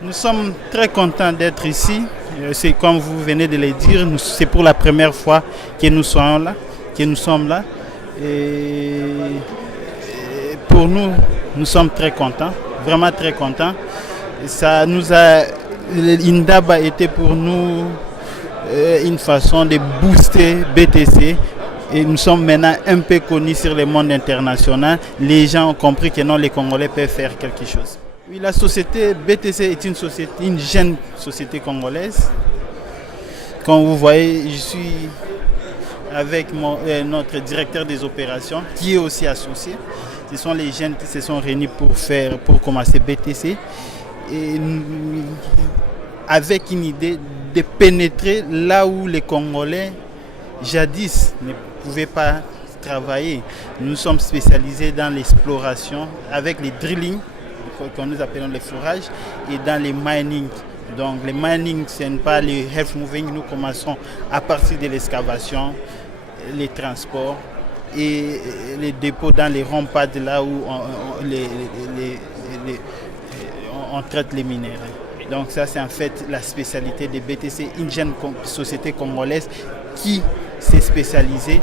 Nous sommes très contents d'être ici. C'est comme vous venez de le dire, c'est pour la première fois que nous sommes là. Et pour nous, nous sommes très contents, vraiment très contents. Indab a été pour nous une façon de booster BTC. Et nous sommes maintenant un peu connus sur le monde international. Les gens ont compris que non, les Congolais peuvent faire quelque chose. Oui, la société BTC est une jeune société congolaise. Comme vous voyez, je suis avec notre directeur des opérations qui est aussi associé. Ce sont les jeunes qui se sont réunis pour commencer BTC. Et avec une idée de pénétrer là où les Congolais jadis ne pouvaient pas travailler. Nous sommes spécialisés dans l'exploration avec les drilling, que nous appelons les fourrages, et dans les mining. Donc les mining, ce n'est pas les earth moving. Nous commençons à partir de l'excavation, les transports et les dépôts dans les ramparts là où on traite les minéraux. Donc ça, c'est en fait la spécialité de BTC, une jeune société congolaise qui s'est spécialisée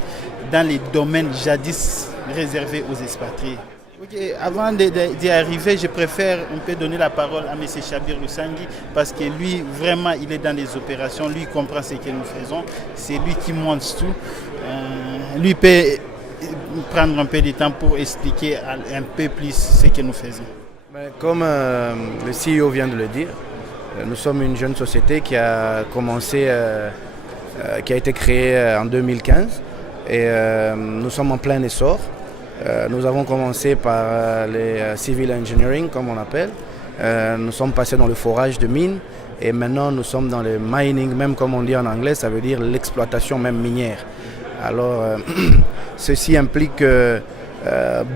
dans les domaines jadis réservés aux expatriés. Okay. Avant d'y arriver, je préfère un peu donner la parole à M. Chabir Lusangui parce que lui, vraiment, il est dans les opérations, lui, il comprend ce que nous faisons, c'est lui qui monte tout. Lui peut prendre un peu de temps pour expliquer un peu plus ce que nous faisons. Comme le CEO vient de le dire, nous sommes une jeune société qui a commencé, qui a été créée en 2015 et nous sommes en plein essor. Nous avons commencé par les civil engineering, comme on appelle. Nous sommes passés dans le forage de mines et maintenant nous sommes dans le mining, même comme on dit en anglais, ça veut dire l'exploitation même minière. Alors, ceci implique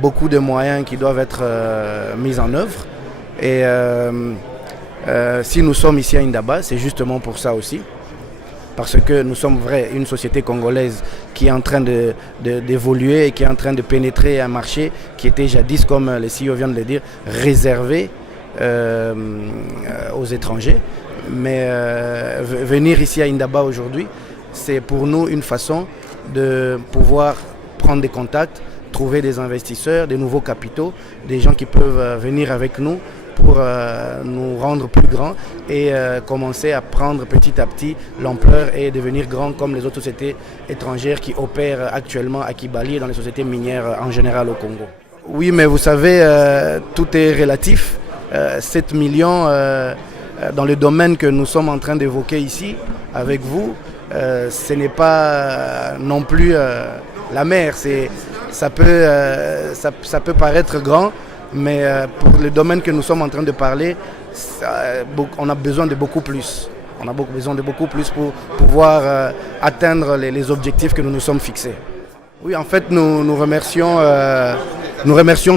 beaucoup de moyens qui doivent être mis en œuvre. Et si nous sommes ici à Indaba, c'est justement pour ça aussi. Parce que nous sommes une société congolaise qui est en train d'évoluer et qui est en train de pénétrer un marché qui était jadis, comme le CEO vient de le dire, réservé aux étrangers. Mais venir ici à Indaba aujourd'hui, c'est pour nous une façon de pouvoir prendre des contacts, trouver des investisseurs, des nouveaux capitaux, des gens qui peuvent venir avec nous pour nous rendre plus grands et commencer à prendre petit à petit l'ampleur et devenir grands comme les autres sociétés étrangères qui opèrent actuellement à Kibali et dans les sociétés minières en général au Congo. Oui, mais vous savez, tout est relatif. 7 millions dans le domaine que nous sommes en train d'évoquer ici avec vous, ce n'est pas non plus la mer. Ça peut paraître grand, mais pour le domaine que nous sommes en train de parler, on a besoin de beaucoup plus. On a besoin de beaucoup plus pour pouvoir atteindre les objectifs que nous nous sommes fixés. Oui, en fait, nous remercions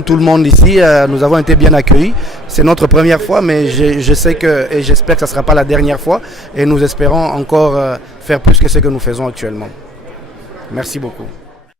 tout le monde ici. Nous avons été bien accueillis. C'est notre première fois, mais je sais et j'espère que ce ne sera pas la dernière fois. Et nous espérons encore faire plus que ce que nous faisons actuellement. Merci beaucoup.